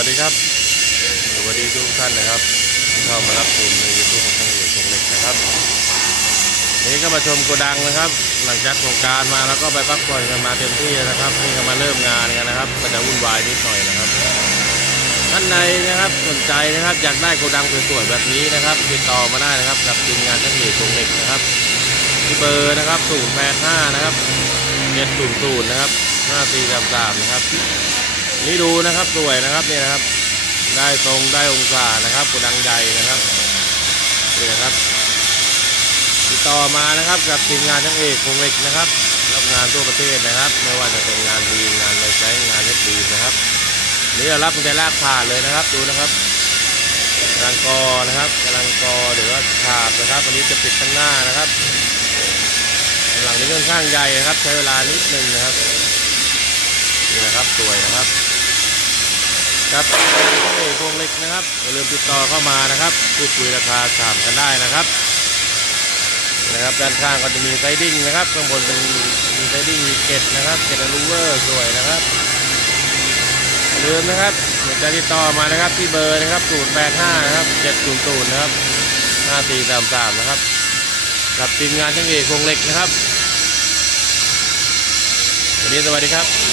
วัสดีครับ สวัสดีทุกท่านนะครับที่เข้ามารับชมในยูทูบของช่างเอกทรงเล็กนะครับนี่ก็มาชมโกดังนะครับ หลังจากสงการมาแล้วก็ไปพักผ่อนกันมาเต็มที่นะครับนี่ก็มาเริ่มงานกันนะครับ ก็จะวุ่นวายนิดหน่อยนะครับท่านใดนะครับสนใจนะครับอยากได้โกดังสวยๆแบบนี้นะครับติดต่อมาได้นะครับกับทีมงานช่างเอกทรงเล็กนะครับที่เบอร์นะครับ085นะครับ700นะครับ5433นะครับ นี่ดูนะครับสวยนะครับนี่นะครับ ได้ทรงได้องศานะครับกระดังใหญ่นะครับนี่นะครับ ติดต่อมานะครับกับทีมงานทั้งเอกคงเล็กนะครับ รับงานทั่วประเทศนะครับ ไม่ว่าจะเป็นงานดีงานในใช้งานเล็กดีนะครับนี่รารับมันจะลากผ่านเลยนะครับดูนะครับกำลังกอนะครับกำลังกอหรือว่าฉาบนะครับวันนี้จะปิดข้างหน้านะครับหลังนี้ค่อนข้างใหญ่นะครับ ใช้เวลานิดนึงนะครับนี่นะครับสวยนะครับ ครับพวงเล็กนะครับอย่าลืมติดต่อเข้ามานะครับ พูดคุยราคาถามกันได้นะครับ นะครับด้านข้างก็จะมีไซดิ้งนะครับข้างบนเป็นมีไซดิ้งมีเกตนะครับเกตลูเวอร์สวยนะครับอย่าลืมนะครับเดี๋ยวจะติดต่อมานะครับที่เบอร์นะครับ085นะครับ700นะครับ5433นะครับกับทีมงานช่างเอกพวงเล็กนะครับวันนี้สวัสดีครับ